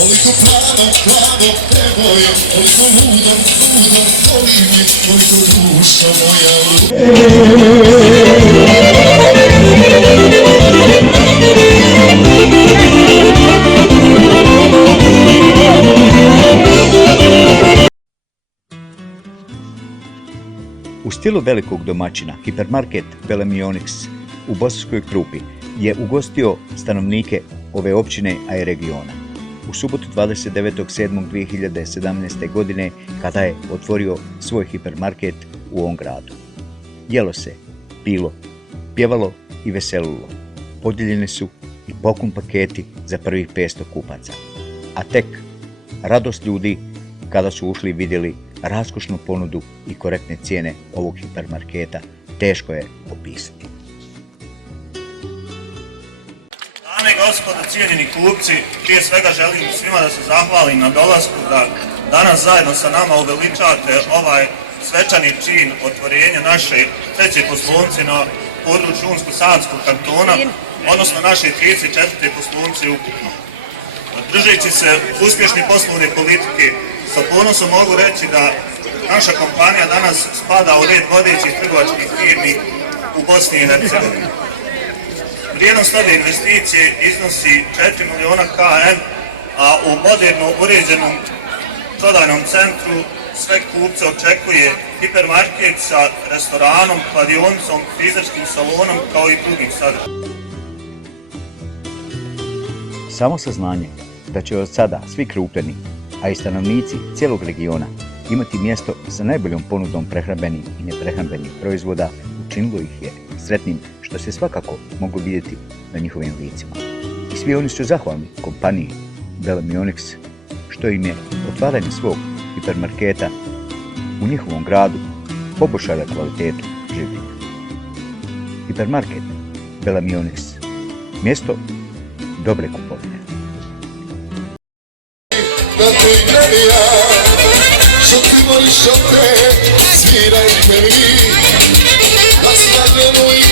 Koliko plavo, plavo preboje, koliko ludo, ludo, voli me, koliko duša moja U stilu velikog domaćina, hipermarket Belemionix u Bosanskoj Krupi je ugostio stanovnike ove općine, a i regiona. U subotu 29.7.2017. godine kada je otvorio svoj hipermarket u ovom gradu. Jelo se, pilo, pjevalo i veselilo. Podijeljeni su i poklon paketi za prvih 500 kupaca. A tek radost ljudi kada su ušli i vidjeli raskošnu ponudu i korektne cijene ovog hipermarketa teško je opisati. Dame i gospodo, cijenjeni kupci, prije svega želim svima da se zahvalim na dolasku, da danas zajedno sa nama uveličate ovaj svečani čin otvorenja naše treće poslovnice na području Unsko-Sanskog kantona, odnosno naše 34. poslovnice ukupno. Držeći se uspješne poslovne politike, sa ponosom mogu reći da naša kompanija danas spada u red vodećih trgovačkih firmi u Bosni i Hercegovini. Vrijednost ove investicije iznosi 4 miliona KM, a u moderno uređenom prodajnom centru sve kupce očekuje hipermarket sa restoranom, kladionicom, frizerskim salonom kao i drugim sadržajima. Samo saznanje da će od sada svi Krupljani, a i stanovnici cijelog regiona imati mjesto sa najboljom ponudom prehrambenih i neprehrambenih proizvoda učinilo ih je sretnim, što se svakako mogu vidjeti na njihovim licima. I svi oni su zahvalni kompaniji Belemionix što im je otvaranje svog hipermarketa u njihovom gradu poboljšala kvalitetu življenja. Hipermarket Belemionix, mjesto dobre kupovine. Na toj grani ja, što ti voliš od te, svirajte mi, da snadljenu igru